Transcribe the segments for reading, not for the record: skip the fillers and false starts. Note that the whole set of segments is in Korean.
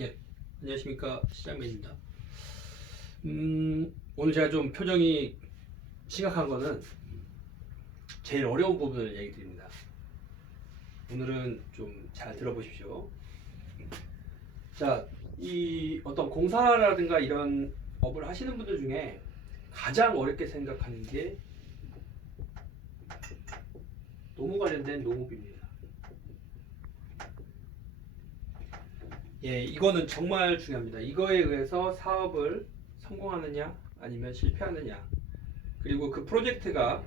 예, 안녕하십니까, 시장맨입니다. 오늘 제가 좀 표정이 심각한 거는 제일 어려운 부분을 얘기 드립니다. 오늘은 좀 잘 들어보십시오. 자, 이 어떤 공사라든가 이런 업을 하시는 분들 중에 가장 어렵게 생각하는 게 노무 관련된 노무비입니다. 예, 이거는 정말 중요합니다. 이거에 의해서 사업을 성공하느냐 아니면 실패하느냐, 그리고 그 프로젝트가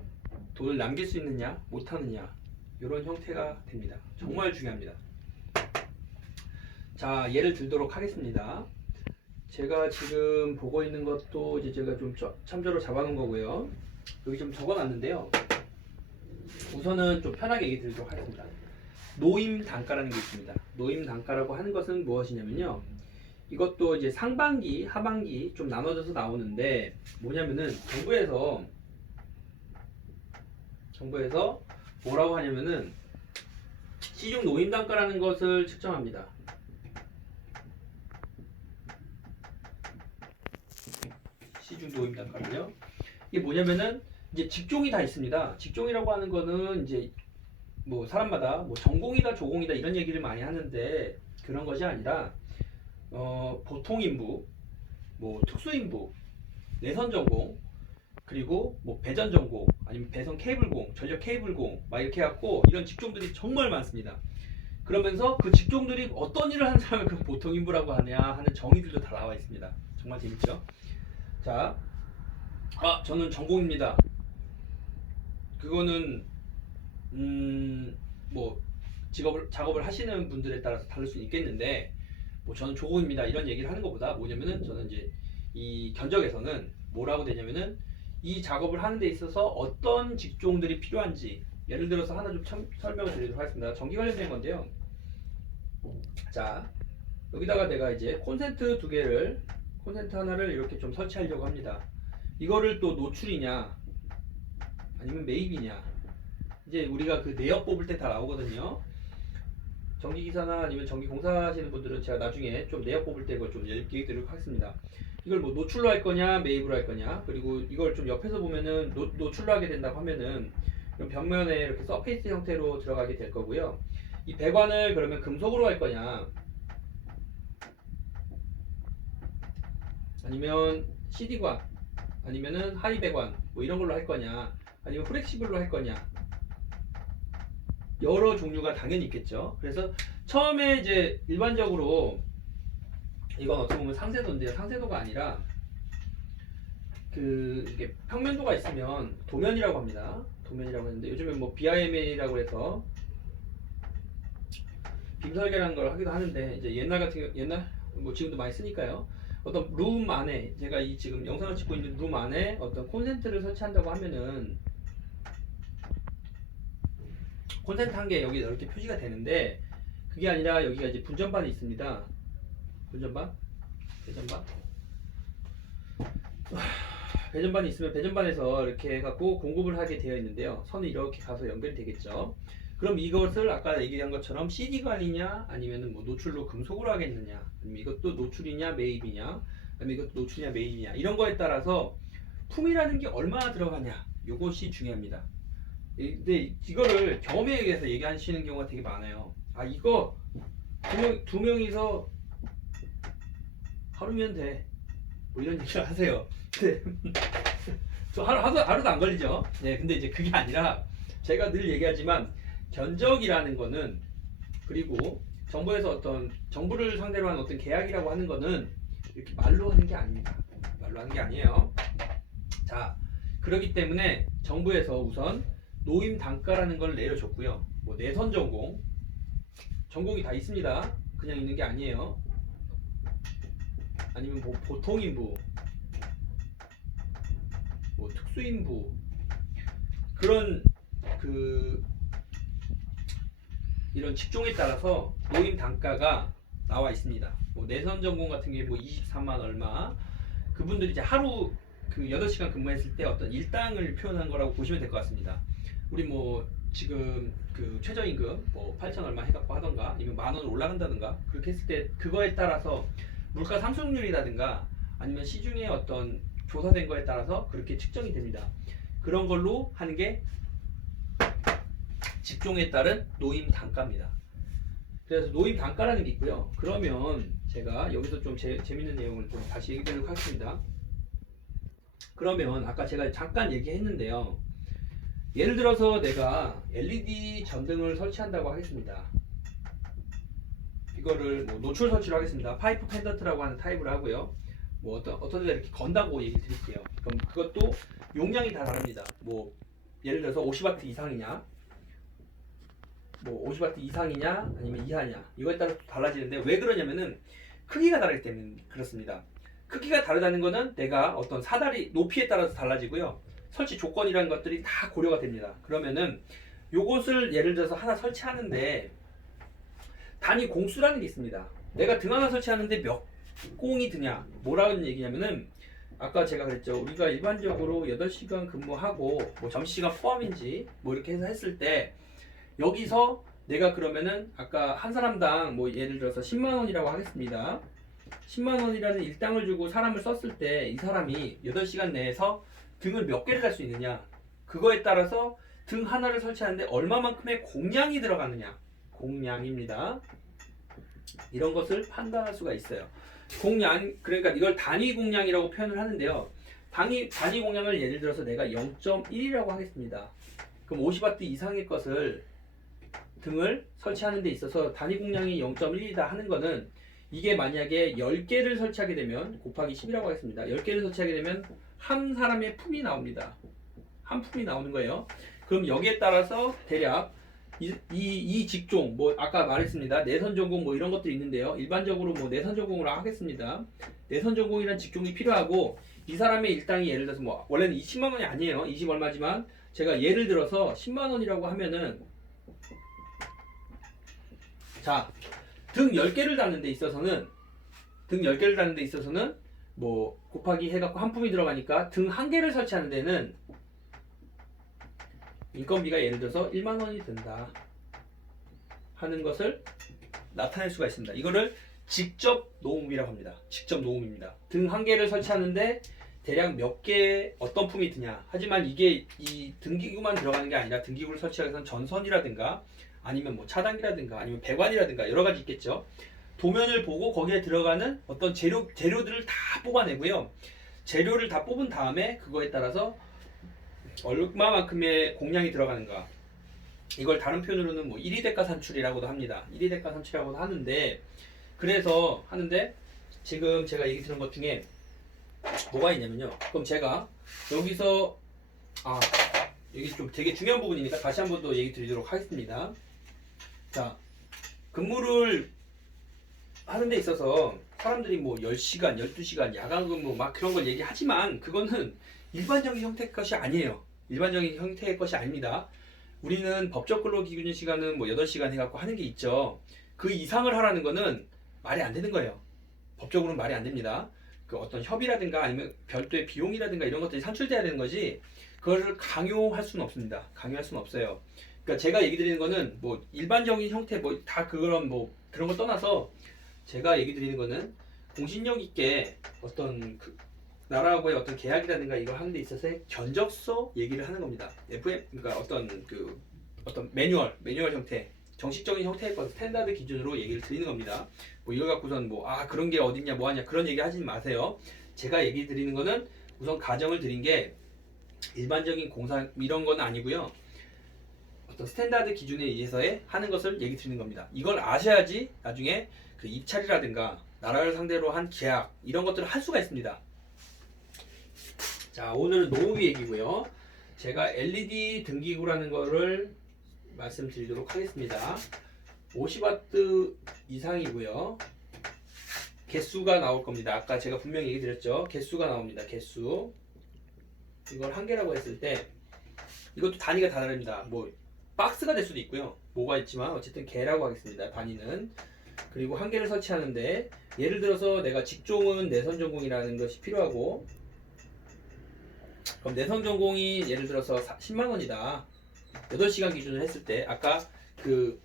돈을 남길 수 있느냐 못하느냐, 이런 형태가 됩니다. 정말 중요합니다. 자, 예를 들도록 하겠습니다. 제가 지금 보고 있는 것도 이제 제가 좀 참조로 잡아놓은 거고요. 여기 좀 적어놨는데요. 우선은 좀 편하게 얘기 드리도록 하겠습니다. 노임 단가라는 게 있습니다. 노임 단가라고 하는 것은 무엇이냐면요, 이것도 이제 상반기, 하반기 좀 나눠져서 나오는데, 뭐냐면은 정부에서 뭐라고 하냐면은 시중 노임 단가라는 것을 측정합니다. 시중 노임 단가를요. 이게 뭐냐면은 이제 직종이 다 있습니다. 직종이라고 하는 거는 이제 뭐 사람마다 뭐 전공이다 조공이다 이런 얘기를 많이 하는데, 그런 것이 아니라 보통 인부, 뭐 특수 인부, 내선 전공, 그리고 뭐 배전 전공, 아니면 배선 케이블공, 전력 케이블공, 막 이렇게 해갖고 이런 직종들이 정말 많습니다. 그러면서 그 직종들이 어떤 일을 하는 사람을 그 보통 인부라고 하냐 하는 정의들도 다 나와 있습니다. 정말 재밌죠? 자, 저는 전공입니다. 그거는 뭐 작업을 하시는 분들에 따라서 다를 수 있겠는데, 뭐 저는 조공입니다 이런 얘기를 하는 것보다 뭐냐면은, 저는 이제 이 견적에서는 뭐라고 되냐면은 이 작업을 하는 데 있어서 어떤 직종들이 필요한지, 예를 들어서 하나 좀 설명을 드리도록 하겠습니다. 전기 관련된 건데요. 자, 여기다가 내가 이제 콘센트 하나를 이렇게 좀 설치하려고 합니다. 이거를 또 노출이냐 아니면 매입이냐, 이제 우리가 그 내역 뽑을 때 다 나오거든요. 전기기사나 아니면 전기공사 하시는 분들은 제가 나중에 좀 내역 뽑을 때 그걸 좀 얘기 드리도록 하겠습니다. 이걸 뭐 노출로 할 거냐 매입으로 할 거냐, 그리고 이걸 좀 옆에서 보면은 노출로 하게 된다고 하면은 벽면에 이렇게 서페이스 형태로 들어가게 될 거고요. 이 배관을 그러면 금속으로 할 거냐 아니면 CD관 아니면은 하이 배관 뭐 이런 걸로 할 거냐, 아니면 플렉시블로 할 거냐, 여러 종류가 당연히 있겠죠. 그래서 처음에 이제 일반적으로 이건 어떻게 보면 상세도인데요, 상세도가 아니라 그 이게 평면도가 있으면 도면이라고 합니다. 도면이라고 했는데, 요즘에 뭐 BIM이라고 해서 빔 설계라는 걸 하기도 하는데, 이제 옛날 뭐 지금도 많이 쓰니까요. 어떤 룸 안에, 제가 이 지금 영상을 찍고 있는 룸 안에 어떤 콘센트를 설치한다고 하면은 콘센트 한 개 여기 이렇게 표시가 되는데, 그게 아니라 여기가 이제 분전반이 있습니다. 분전반, 배전반, 배전반이 있으면 배전반에서 이렇게 해갖고 공급을 하게 되어 있는데요. 선이 이렇게 가서 연결이 되겠죠. 그럼 이것을 아까 얘기한 것처럼 CD관이냐 아니면 뭐 노출로 금속으로 하겠느냐, 아니면 이것도 노출이냐 매입이냐, 아니면 이것도 노출이냐 매입이냐, 이런 거에 따라서 품이라는 게 얼마나 들어가냐, 이것이 중요합니다. 근데 이거를 경험에 의해서 얘기하시는 경우가 되게 많아요. 이거 두 명이서 하루면 돼, 뭐 이런 얘기를 하세요. 네. 저 하루도 안 걸리죠. 네, 근데 이제 그게 아니라, 제가 늘 얘기하지만 견적이라는 거는, 그리고 정부에서 어떤 정부를 상대로 하는 어떤 계약이라고 하는 거는 이렇게 말로 하는 게 아닙니다. 말로 하는 게 아니에요. 자, 그렇기 때문에 정부에서 우선 노임 단가라는 걸 내려줬고요. 뭐 내선 전공이 다 있습니다. 그냥 있는 게 아니에요. 아니면 뭐 보통 인부, 뭐 특수인부, 그런 이런 직종에 따라서 노임 단가가 나와 있습니다. 뭐 내선 전공 같은 게 뭐 23만 얼마, 그분들이 이제 하루 그 8시간 근무했을 때 어떤 일당을 표현한 거라고 보시면 될 것 같습니다. 우리 뭐 지금 그 최저임금 뭐 8천 얼마 해갖고 하던가 아니면 만 원 올라간다든가 그렇게 했을 때 그거에 따라서 물가 상승률이라든가 아니면 시중에 어떤 조사된 거에 따라서 그렇게 측정이 됩니다. 그런 걸로 하는 게 직종에 따른 노임 단가입니다. 그래서 노임 단가라는 게 있고요. 그러면 제가 여기서 좀 재밌는 내용을 좀 다시 얘기 드리도록 하겠습니다. 그러면 아까 제가 잠깐 얘기했는데요. 예를 들어서 내가 LED 전등을 설치한다고 하겠습니다. 이거를 뭐 노출 설치를 하겠습니다. 파이프 펜던트라고 하는 타입을 하고요. 뭐 어떤 데 이렇게 건다고 얘기 드릴게요. 그럼 그것도 용량이 다 다릅니다. 뭐 예를 들어서 50W 이상이냐, 뭐 50W 이상이냐, 아니면 이하냐 이거에 따라 달라지는데 왜 그러냐면은 크기가 다르기 때문에 그렇습니다. 크기가 다르다는 거는 내가 어떤 사다리 높이에 따라서 달라지고요. 설치 조건이라는 것들이 다 고려가 됩니다. 그러면은 요것을 예를 들어서 하나 설치하는데 단위 공수라는 게 있습니다. 내가 등 하나 설치하는데 몇 공이 드냐 뭐라는 얘기냐면은 아까 제가 그랬죠. 우리가 일반적으로 8시간 근무하고 뭐 점심시간 포함인지 뭐 이렇게 해서 했을 때 여기서 내가 그러면은 아까 한 사람당 뭐 예를 들어서 10만 원이라고 하겠습니다. 10만 원이라는 일당을 주고 사람을 썼을 때 이 사람이 8시간 내에서 등을 몇 개를 달 수 있느냐 그거에 따라서 등 하나를 설치하는데 얼마만큼의 공량이 들어가느냐 공량입니다. 이런 것을 판단할 수가 있어요. 공량 그러니까 이걸 단위 공량이라고 표현을 하는데요. 단위 공량을 예를 들어서 내가 0.1이라고 하겠습니다. 그럼 50W 이상의 것을 등을 설치하는 데 있어서 단위 공량이 0.1이다 하는 거는 이게 만약에 10개를 설치하게 되면 곱하기 10이라고 하겠습니다. 10개를 설치하게 되면 한 사람의 품이 나옵니다. 한 품이 나오는 거예요. 그럼 여기에 따라서 대략 이 직종 뭐 아까 말했습니다. 내선 전공 뭐 이런 것들이 있는데요. 일반적으로 뭐 내선 전공으로 하겠습니다. 내선 전공이라는 직종이 필요하고 이 사람의 일당이 예를 들어서 뭐 원래는 20만 원이 아니에요. 20 얼마지만 제가 예를 들어서 10만 원이라고 하면은 자, 등 10개를 다는 데 있어서는 뭐 곱하기 해갖고 한 품이 들어가니까 등 1개를 설치하는 데는 인건비가 예를 들어서 1만 원이 든다 하는 것을 나타낼 수가 있습니다. 이거를 직접 노무비라고 합니다. 직접 노무입니다. 등 1개를 설치하는데 대략 몇 개 어떤 품이 드냐. 하지만 이게 이 등기구만 들어가는 게 아니라 등기구를 설치하기 위해서는 전선이라든가 아니면 뭐 차단기라든가 아니면 배관이라든가 여러 가지 있겠죠. 도면을 보고 거기에 들어가는 어떤 재료들을 다 뽑아내고요. 재료를 다 뽑은 다음에 그거에 따라서 얼마만큼의 공량이 들어가는가. 이걸 다른 표현으로는 뭐 1위 대가 산출이라고도 합니다. 1위 대가 산출이라고도 하는데 그래서 하는데 지금 제가 얘기 드린 것 중에 뭐가 있냐면요. 그럼 제가 여기서 여기 좀 되게 중요한 부분이니까 다시 한 번 더 얘기 드리도록 하겠습니다. 자, 근무를 하는 데 있어서 사람들이 뭐 10시간, 12시간 야간 근무 막 그런 걸 얘기하지만 그거는 일반적인 형태의 것이 아니에요. 일반적인 형태의 것이 아닙니다. 우리는 법적 근로기준 시간은 뭐 8시간 해갖고 하는 게 있죠. 그 이상을 하라는 거는 말이 안 되는 거예요. 법적으로는 말이 안 됩니다. 그 어떤 협의라든가 아니면 별도의 비용이라든가 이런 것들이 산출돼야 되는 거지 그거를 강요할 수는 없습니다. 강요할 수는 없어요. 그러니까 제가 얘기 드리는 거는 뭐 일반적인 형태 뭐 다 그런 뭐 그런 거 떠나서 제가 얘기 드리는 거는 공신력 있게 어떤 그 나라하고의 어떤 계약이라든가 이걸 하는 데 있어서의 견적서 얘기를 하는 겁니다. FM 그러니까 어떤 매뉴얼 형태 정식적인 형태의 것 스탠다드 기준으로 얘기를 드리는 겁니다. 뭐 이걸 갖고선 뭐 그런 게 어딨냐 뭐 하냐 그런 얘기 하지 마세요. 제가 얘기 드리는 거는 우선 가정을 드린 게 일반적인 공사 이런 건 아니고요. 어떤 스탠다드 기준에 의해서의 하는 것을 얘기 드리는 겁니다. 이걸 아셔야지 나중에 그 입찰이라든가 나라를 상대로 한 계약 이런 것들을 할 수가 있습니다. 자, 오늘은 노무비 얘기고요. 제가 LED 등기구라는 거를 말씀드리도록 하겠습니다. 50W 이상이고요. 개수가 나올 겁니다. 아까 제가 분명히 얘기 드렸죠. 개수가 나옵니다. 개수. 이걸 한 개라고 했을 때 이것도 단위가 다 다릅니다. 뭐 박스가 될 수도 있고요. 뭐가 있지만 어쨌든 개라고 하겠습니다. 단위는. 그리고 한 개를 설치하는데 예를 들어서 내가 직종은 내선 전공이라는 것이 필요하고 그럼 내선 전공이 예를 들어서 10만 원이다. 8시간 기준으로 했을 때 아까 그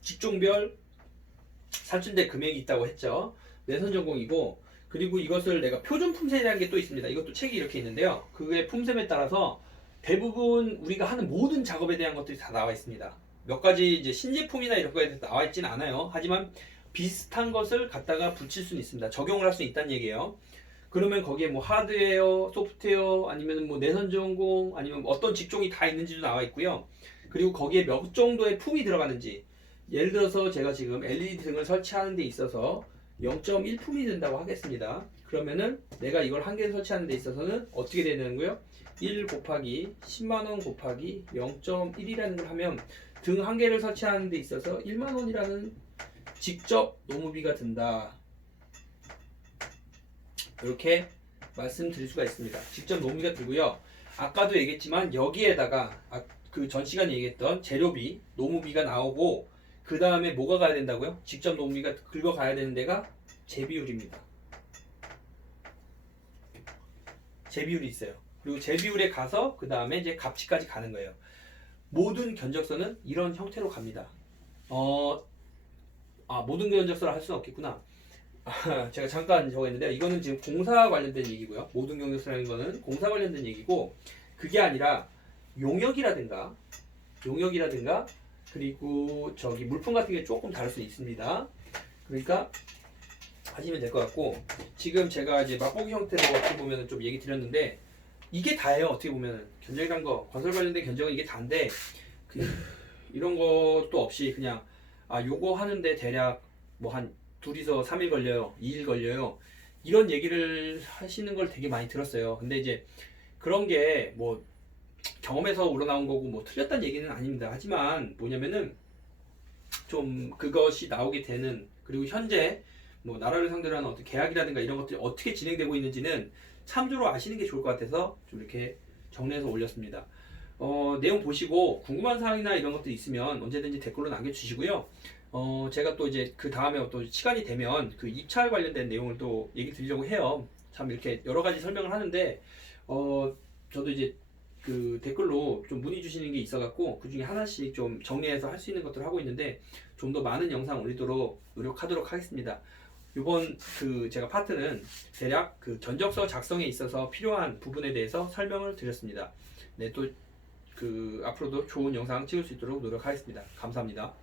직종별 산출된 금액이 있다고 했죠. 내선 전공이고, 그리고 이것을 내가 표준 품셈이라는 게 또 있습니다. 이것도 책이 이렇게 있는데요. 그게 품셈에 따라서 대부분 우리가 하는 모든 작업에 대한 것들이 다 나와 있습니다. 몇 가지 이제 신제품이나 이런 거에 대해서 나와 있진 않아요. 하지만 비슷한 것을 갖다가 붙일 수는 있습니다. 적용을 할 수 있다는 얘기예요. 그러면 거기에 뭐 하드웨어, 소프트웨어, 아니면 뭐 내선 전공, 아니면 어떤 직종이 다 있는지도 나와 있고요. 그리고 거기에 몇 정도의 품이 들어가는지, 예를 들어서 제가 지금 LED 등을 설치하는 데 있어서 0.1품이 든다고 하겠습니다. 그러면은 내가 이걸 한 개 설치하는 데 있어서는 어떻게 되는 거예요? 1 곱하기 10만원 곱하기 0.1이라는 걸 하면 등 한 개를 설치하는 데 있어서 1만원이라는 직접 노무비가 든다. 이렇게 말씀드릴 수가 있습니다. 직접 노무비가 들고요. 아까도 얘기했지만 여기에다가 그 전 시간에 얘기했던 재료비, 노무비가 나오고, 그 다음에 뭐가 가야 된다고요? 직접 노무비가 긁어가야 되는 데가 재비율입니다. 재비율이 있어요. 그리고 재비율에 가서 그 다음에 이제 값치까지 가는 거예요. 모든 견적서는 이런 형태로 갑니다. 모든 견적서를 할 수는 없겠구나. 제가 잠깐 적었는데요. 이거는 지금 공사 관련된 얘기고요. 모든 견적서라는 거는 공사 관련된 얘기고, 그게 아니라 용역이라든가 그리고 저기 물품 같은 게 조금 다를 수 있습니다. 그러니까 하시면 될 것 같고, 지금 제가 이제 맛보기 형태로 어떻게 보면 좀 얘기 드렸는데 이게 다예요. 어떻게 보면 견적이란 거, 건설 관련된 견적은 이게 다인데, 이런 것도 없이 그냥 요거 하는데 대략 뭐 한 둘이서 3일 걸려요, 2일 걸려요, 이런 얘기를 하시는 걸 되게 많이 들었어요. 근데 이제 그런 게 뭐 경험에서 우러나온 거고 뭐 틀렸다는 얘기는 아닙니다. 하지만 뭐냐면은 좀 그것이 나오게 되는, 그리고 현재 뭐 나라를 상대로 하는 어떤 계약이라든가 이런 것들이 어떻게 진행되고 있는지는 참조로 아시는 게 좋을 것 같아서 좀 이렇게 정리해서 올렸습니다. 내용 보시고 궁금한 사항이나 이런 것들이 있으면 언제든지 댓글로 남겨주시고요. 제가 또 이제 그 다음에 어떤 시간이 되면 그 입찰 관련된 내용을 또 얘기 드리려고 해요. 참 이렇게 여러 가지 설명을 하는데, 저도 이제 그 댓글로 좀 문의 주시는 게 있어갖고 그 중에 하나씩 좀 정리해서 할 수 있는 것들을 하고 있는데, 좀 더 많은 영상 올리도록 노력하도록 하겠습니다. 이번 그 제가 파트는 대략 그 견적서 작성에 있어서 필요한 부분에 대해서 설명을 드렸습니다. 네, 또 그 앞으로도 좋은 영상 찍을 수 있도록 노력하겠습니다. 감사합니다.